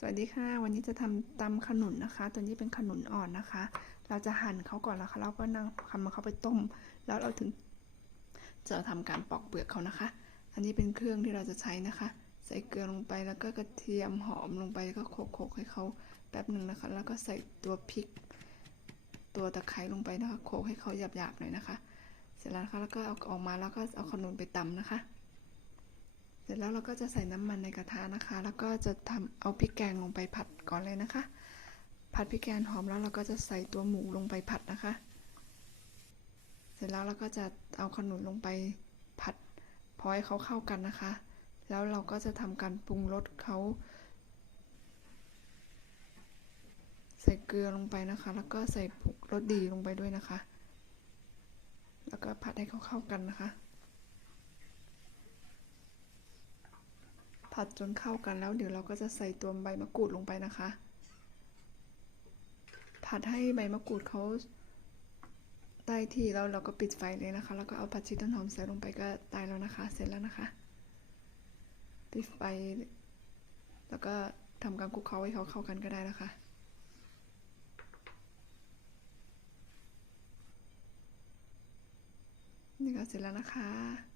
สวัสดีค่ะ วันนี้จะทำตำขนุนนะคะ ตัวนี้เป็นขนุนอ่อนนะคะ เราจะหั่นเขาก่อนแล้วค่ะแล้วก็นำคำมาเขาไปต้ม แล้วเราถึงจะทำการปอกเปลือกเขานะคะ อันนี้เป็นเครื่องที่เราจะใช้นะคะ ใส่เกลือลงไปแล้วก็กระเทียมหอมลงไปแล้วก็โขลกๆให้เขาแป๊บหนึ่งนะคะ แล้วก็ใส่ตัวพริก ตัวตะไคร้ลงไปนะคะโขลกให้เขาหยาบๆหน่อยนะคะ เสร็จแล้วนะคะแล้วก็เอาออกมาแล้วก็เอาขนุนไปตำนะคะ เสร็จแล้วเราก็จะใส่น้ำมันในกระทะนะคะ แล้วก็จะทำเอาพริกแกงลงไปผัดก่อนเลยนะคะ ผัดพริกแกงหอมแล้วเราก็จะใส่ตัวหมูลงไปผัดนะคะ เสร็จแล้วเราก็จะเอาขนุนลงไปผัดพอให้เขาเข้ากันนะคะ แล้วเราก็จะทำการปรุงรสเขาใส่เกลือลงไปนะคะ แล้วก็ใส่ผงรสดีลงไปด้วยนะคะ แล้วก็ผัดให้เขาเข้ากันนะคะ ผัดจนเข้ากันแล้วเดี๋ยวเราก็จะใส่ตัวใบมะกรูดลงไปนะคะ ผัดให้ใบมะกรูดเขาได้ที่แล้วเราก็ปิดไฟเลยนะคะ แล้วก็เอาผัดชีต้นหอมใส่ลงไปก็ได้แล้วนะคะ เสร็จแล้วนะคะปิดไฟแล้วก็ทำการคลุกเคล้าให้เขาเข้ากันก็ได้แล้วค่ะนี่ก็เสร็จแล้วนะคะ